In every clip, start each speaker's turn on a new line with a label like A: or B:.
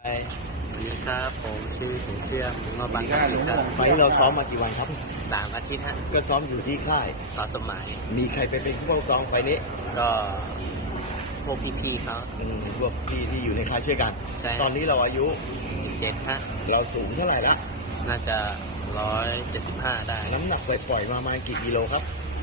A: สวัสดีครับผมชื่อสิงเชื่อมมาบังคับครับ
B: ไฟล์เราซ้อมมากี่วันครับ
A: 3 อาทิตย์ฮะ
B: ก็ซ้อมอยู่ที่ค่าย
A: ต่อสมัย
B: มีใครไปเป็นผู้ปกครองไฟล์นี้
A: ก็พวกพี่ๆเขา
B: พวกพี่ที่อยู่ในค่ายช่วยกัน
A: ใช่
B: ตอนนี้เราอายุ
A: 7ฮะ
B: เราสูงเท่าไหร่ละ
A: น่าจะ175ได้
B: น้ำหนักปล่อยๆมาประมาณกี่กิโลครับ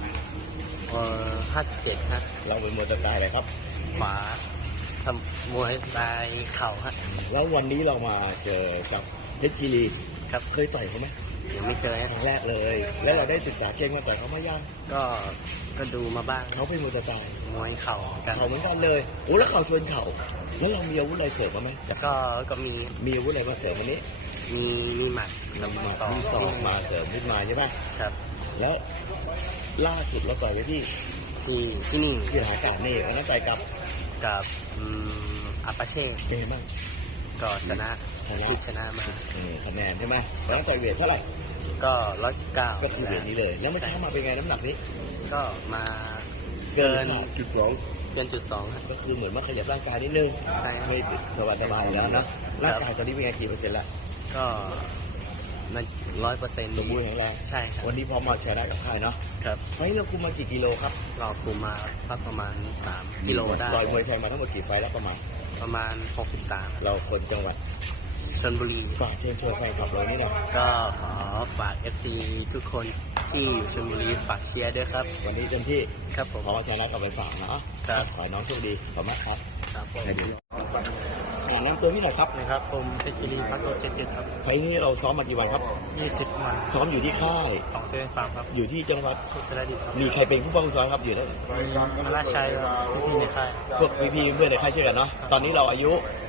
A: 57ฮะ
B: เราเป็นมวยสไตล์อะไรครับ
A: ขวาทำมวยสไตล์เข่าฮะ
B: แล้ววันนี้เรามาเจอกับเพชรคีรี
A: ครับ
B: เคยต่อยเขาไหม
A: ยังไม่เคย
B: ค
A: ฮะ
B: รั้งแรกเลย แล้วเราได้ศึกษาเกมมาต่อยเขามายัง
A: ก็ดูมาบ้าง
B: เขาเป็นมวยสไตล์
A: มวยเข่าเหมือนกัน
B: เขาเหมือนกันเลยโอ้แล้วเขาชวนเข่าแล้วเรามีอาวุธอะไรเสริมมาไหม
A: ก็มี
B: มีอาวุธอะไรมาเสริมวันนี้
A: มีหมัดกับ
B: มา
A: ศอก
B: มีศอกมาเสริมขึ้นมาใช่ไหม
A: ครับ
B: แล้วล่าสุดเราต่อยไปที่
A: ที่นี่
B: ที่หาอากาศนี่วันนั้นต่อยกับ
A: กับอาปาเช่
B: เกมบ้าง
A: ก็ชนะลูกชนะมา
B: คะแนนใช่ไหมวันนั้นต่อยเวทเท่าไหร่
A: ก็119
B: ก็คือเวทนี้เลย แล้วเมื่อเช้ามาเป็นไงน้ำหนักนี้
A: ก็มาเกิน
B: จุดสอง
A: เกินจุด 2ครับ
B: ก็คือเหมือนมาขยับร่างกายนิดนึง
A: ใช่
B: ไม่สบายๆแล้วนะร่างกายตอนนี้เป็นไงกี่เปอร์เซ็นต์ละ
A: ก็มัน100%
B: สมบูรณ์แข็งแรง
A: ใช่ครับ
B: วันนี้พร้อมมาชนะกับค่ายเนาะ
A: ครับ
B: ไฟท์เราคุมมากี่กิโลครับ
A: เราคุมมาสักประมาณ3 กิโลได้
B: ต่อยมวยไทยมาทั้งหมดกี่ไฟท์แล้วประมาณ
A: ประมาณ63
B: เราคนจังหวัด
A: ชลบุรี
B: ฝากเชิญชวนแฟนคลับเรานี่หน่อย
A: ก็ขอฝาก FC ทุกคนที่อยู่ชลบุรีฝากเชียร์ด้วยครับ
B: วันนี้เต็มที่
A: ครับผม
B: ขอชนะกลับไปฝากนะครับ ขอให้น้องโชคดีขอบคุณมากครับ
A: ครับผม
B: น้ำตัวนี่หน่อยครับ
A: นะครับผมเพชรบุรีพักโต77ครับ
B: ไฟล์นี้เราซ้อมมากี่วันครับ
A: 20 วัน
B: ซ้อมอยู่ที่ค่าย
A: ของเซเว่นฟาร์มครับ
B: อยู่ที่จังหวัด
A: อุตรดิตถ์ครับ
B: มีใครเป็นผู้ป้องกันซ้อมครับอยู่ได้
A: มาราชัยครับพี่ในค่าย
B: พวกพี่ๆเพื่อนในค่ายช่วยกันเนาะตอนนี้เราอายุ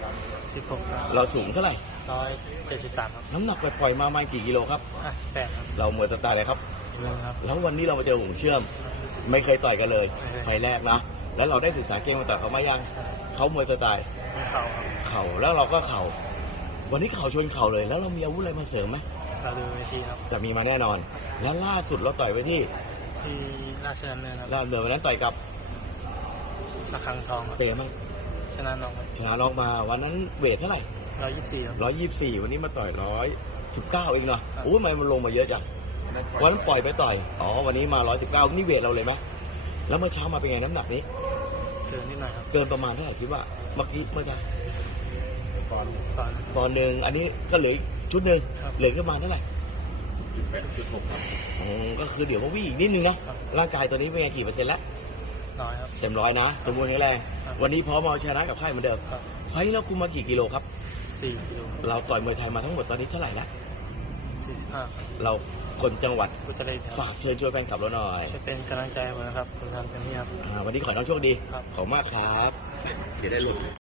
A: 16ครับ
B: เราสูงเท่าไหร่
A: 173ครับ
B: น้ำหนักปล่อยๆมาประมาณกี่กิโลครับ
A: 58ครับ
B: เรามวยสไตล์อะไรครับ
A: เรื่องครับ
B: แล้ววันนี้เรามาเจอหงเชื่อม ไม่เคยต่อยกันเลย
A: ไม่เคย
B: ไฟล์แรกนะแล้วเราได้ศึกษาเกมมาต่อยเขามายังเขามวยสไตล์
A: มีเข่าครับ
B: เข่าแล้วเราก็เข่าวันนี้เข่าชนเข่าเลย แล้วเรามีอาวุธอะไรมาเสริมไหม
A: เราดูเวทีครับ
B: จะมีมาแน่นอน แล้วล่าสุดเราต่อยไปที่
A: ที่ราชดำเนินครับ
B: ล่าสุดวันนั้นต่อยกับ
A: ระฆังทองครับ
B: เปรมั้ง
A: ชนะน้องครับ
B: ชนะน็อกมาวันนั้นเวทเท่าไหร่
A: 124ครับ
B: 124 วันนี้มาต่อย119เองเนาะ
A: ครับ
B: โอ้ยทำไมมันลงมาเยอะจังวันนั้นปล่อยไปต่อยอ๋อวันนี้มา119นี่เวทเราเลยไหมแล้วเมื่อเช้ามาเป็นไงน้ำหนักนี้
A: เกินนิดหน่อยครับ
B: เกินประมาณเท่าไหร่คิดว่าเมื่อกี้เมื่อไหร่
A: ก่อน
B: ตอนหนึ่งอันนี้ก็เหลืออีกชุดหนึ่ง
A: ครับ
B: เหลือขึ้นมาเท่าไหร่
A: 18.6ครับ
B: ก็คือเดี๋ยวมาวิ่งอีกนิดนึงนะครับ ร่างกายตอนนี้เป็นไงกี่เปอร์เซ็นต์แล้ว
A: น้อยครับ
B: เต็มร้อยนะ สมบูรณ์แข็งแรง
A: ครับ
B: วันนี้พร้อมเอาชนะกับค่ายเหมือนเดิม
A: ครับ
B: ไฟท์เราคุมมากี่กิโลครับ
A: 4 กิโล
B: เราต่อยมวยไทยมาทั้งหมดตอนนี้เท่าไหร่ละ
A: 45ครับ
B: เราคนจังหวัด
A: อุตรดิตถ์ครับ
B: ฝากเชิญชวนแฟนคลับเราหน่อย
A: ช่วยเป็นกำลังใจให้ผมนะครับผมทำเต็มที่ครับ
B: วันนี้ขอให้น้องโชคดี
A: ครับ
B: ขอบคุณมากครับเดี๋ยวได้ลุ้น